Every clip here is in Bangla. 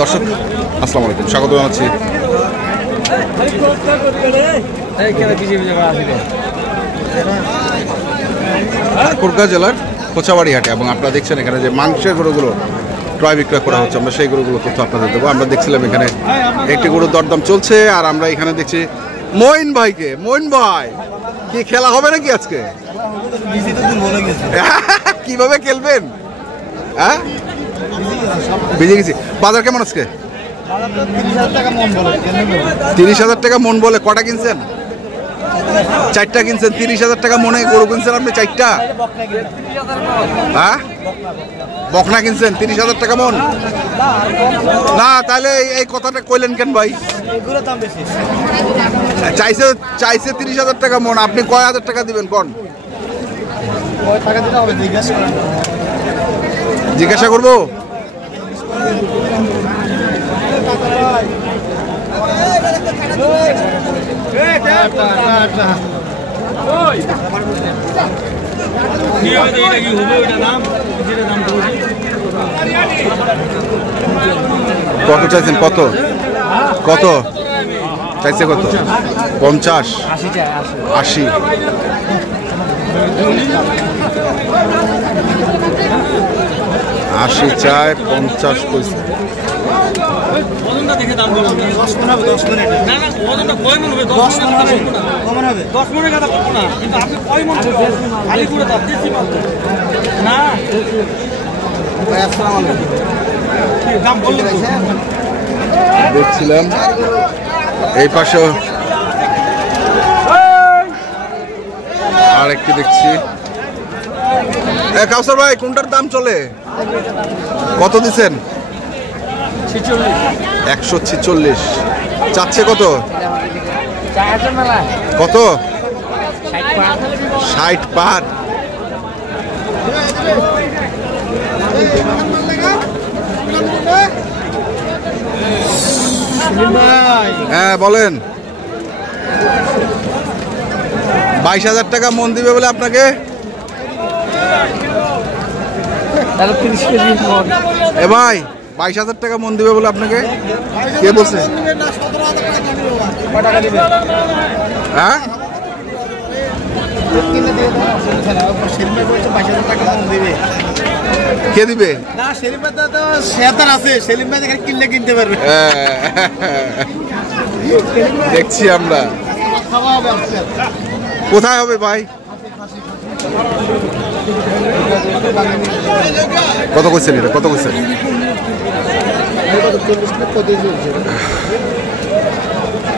দর্শক আসসালামু আলাইকুম, স্বাগত জানাচ্ছি ঠাকুরগাঁও জেলার কোচাবাড়ি হাটে। এবং আপনারা দেখছেন এখানে যে মাংসের গরুগুলো ক্রয় বিক্রয় করা হচ্ছে, আমরা সেই গরুগুলো তথ্য আপনাদের দেবো। আমরা দেখছিলাম এখানে একটি গরুর দরদাম চলছে, আর আমরা এখানে দেখছি মঈন ভাইকে। মঈন ভাই, কি খেলা হবে নাকি আজকে? কিভাবে খেলবেন? হ্যাঁ, ভিজে গেছি। বাজার কেমন আজকে? 30,000 টাকা মন বলে। কটা কিনছেন? 4টা কিনছেন। 30,000 টাকা মনে গরু কিনছেন আপনি 4টা? হ্যাঁ, বকনা কিনছেন 30,000 টাকা মন? না, তাহলে এই কথাটা কইলেন কেন ভাই? চাইছে 30,000 টাকা মন, আপনি কয় হাজার টাকা দিবেন কোন? জিজ্ঞাসা করবো? কত চাইছেন? কত কত চাইছে? কত? 50, 80। আশি চায়, 50 কইছে। দেখছিলাম এই পাশে আর একটি দেখছি। কাউসার ভাই, কোনটার দাম চলে? কত দিচ্ছেন? 146। চাচ্ছে কত? কত? 60 পার। হ্যাঁ বলেন। 22,000 টাকা মন দিবে বলে আপনাকে? এ ভাই, 22,000 টাকা মন দিবে বলে আপনাকে কে বলছে? হ্যাঁ, কে দিবে? দেখছি আমরা। কোথায় হবে ভাই? কত কইছেন এটা? কত কইছেন?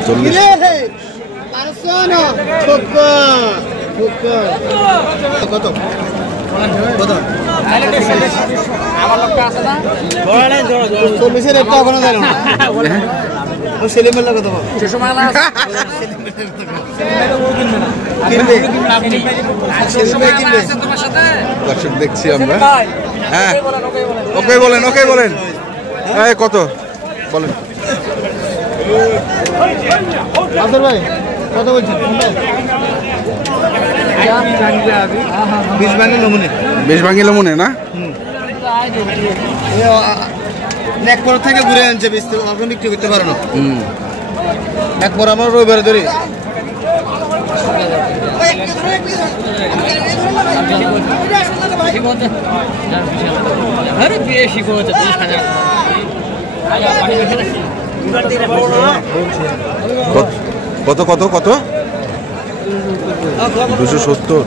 40। কত? কত? দর্শক দেখছি আমরা। হ্যাঁ, ওকে বলেন, ওকে বলেন। হ্যাঁ, কত বলেন? ভাই কত বলছেন? 20 ভাঙি লমুনে। 20 ভাঙি লমুনে না? নেকপর থেকে ঘুরে আনছে, বিক্রি করতে পারো না। নেকপর আমরা রবিবারে ধরি। কত কত কত? 270।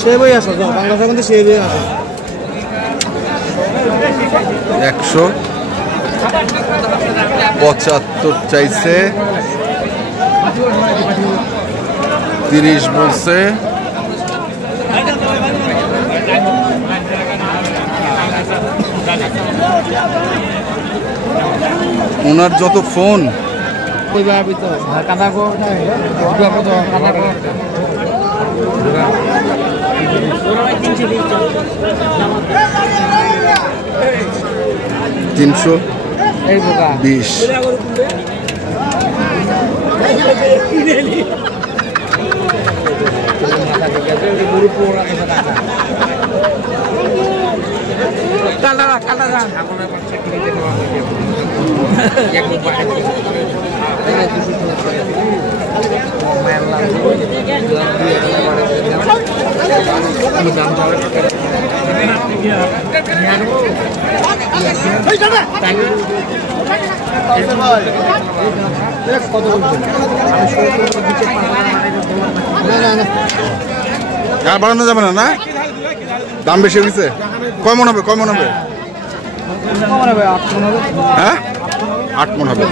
সে বই আসো, বাংলা সম্বন্ধে সে বই আসো। 175 চাইছে। 30 বলছে। ওনার যত ফোন 320। আর বাড়ানো যাবে না, না দাম বেশি হয়েছে। কয় মন হবে, কয় মন হবে? হ্যাঁ 8 মন হবে।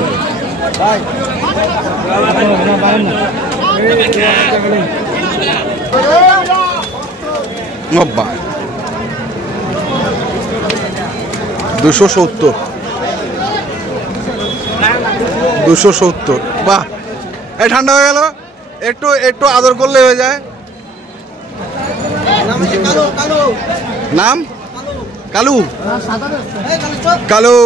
নব্বা 270 270। বাহ, এই ঠান্ডা হয়ে গেল, একটু একটু আদর করলে হয়ে যায়। নাম কালু, কালু।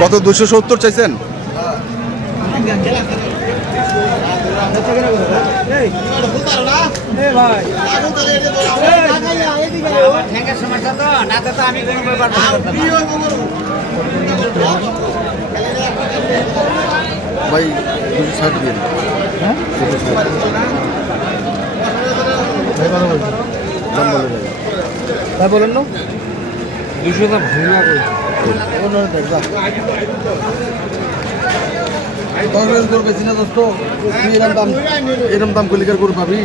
কত? 270 চাইছেন? ভাই 260 দিন। ভাই বলেন না 200 টা ভুয়া এরকম দাম কলিকার করে পাবি?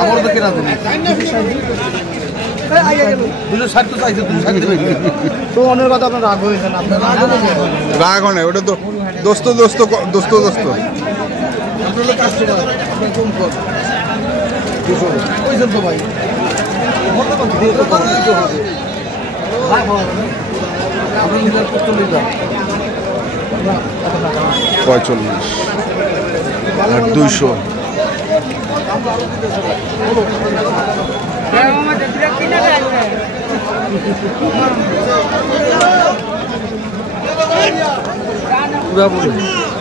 আমার তো কেনা দেবে 260 তো চাইছে, 260 দেবে তো অনেক কথা আপনার রাগ হয়েছে না? আপনার রাগ হয় না, ওটা তো দোস্ত দোস্ত দোস্ত দোস্ত। আপনার কাস্টমার আপনার কম কর 200 কইছেন তো ভাই। পঁয়তাল্লিশ আর 200।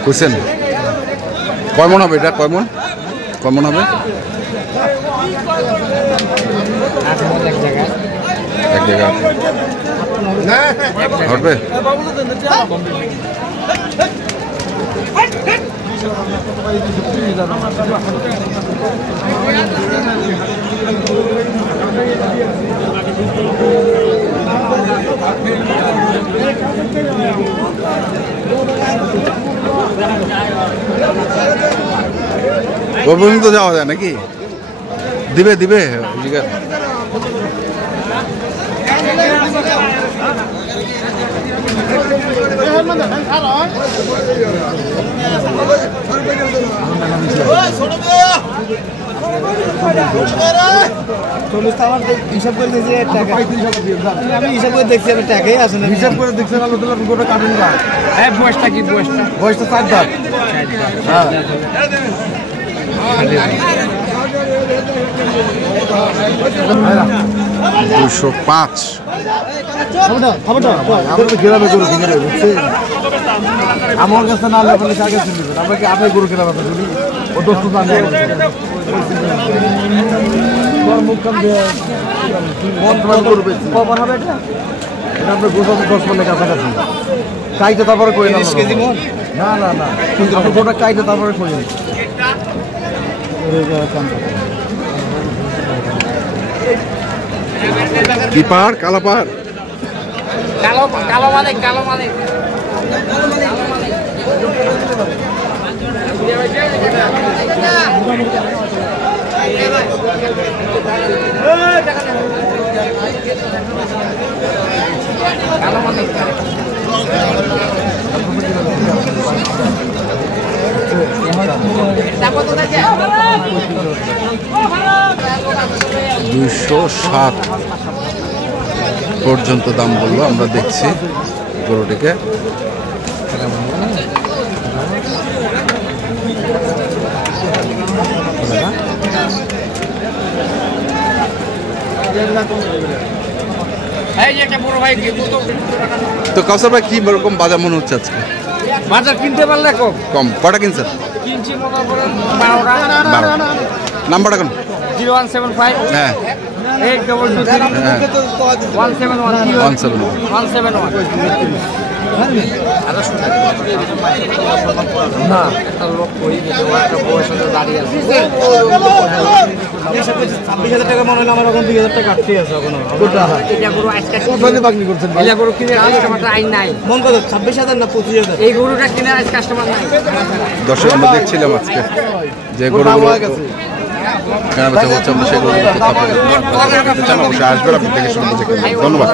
বুঝছেন কয় মন হবে এটা? কয় মন, কয় মন হবে? এক জায়গায় হবে। ওর পর্যন্ত যাওয়া যায় নাকি? দিবে দিবে হিসাব করে দেখছি আমি হিসাব করে দেখছি আমার টাকাই আসে না। হিসাব করে দেখছেন গোটা কাটুন না। বয়সটা কি? বয়সটা 4 দাঁত। হ্যাঁ 205। গ্রামে গরু কিনে বুঝছে আমার কাছে না আগে শুনবেন আমরা কি আপনি গরু কেনা কথা শুনি ও দোস্ত কখন হবে এটা? এটা আপনার গোটা 10 মনের কাছাকাছি। কাইতে তারপরে করে 30 কেজি মন? না না না, আপনি গোটা কাইতে তারপরে করে কি পার? কালাপার? কালো কালো মানে কালো মানে কালো মানে 207 পর্যন্ত দাম বললো, আমরা দেখছি গরুটিকে। তো কাউসার ভাই কি রকম বাজার মনে হচ্ছে আজকে? বাজার কিনতে পারলে কম কম কটা কিনছেন? কিনছি মনে করেন 12টা। 12। নাম্বারটা কোন? 0175 হ্যাঁ 8223 হ্যাঁ 171 171। 171 না একটা লোক কই দিতে একটা বয়স হতে দাঁড়িয়ে আছে 26,000 টাকা মনে হলো আমার এখন 2,000 টাকা আটকে আছে এখন কোটা এটা গরু আজকে কোথায় বাকনি করছেন এটা গরু কিনে কাস্টমারটা আইন নাই মন কত 26,000 না 25,000? এই গরুটা কিনে আজ কাস্টমার নাই দর্শক আমরা দেখছিলাম আজকে যে গরুগুলো কেনা বেচা হচ্ছে, আমরা সেই গরুগুলো অবশ্যই আসবেন, আপনি দেখে শুনে বুঝে কিনবেন। ধন্যবাদ।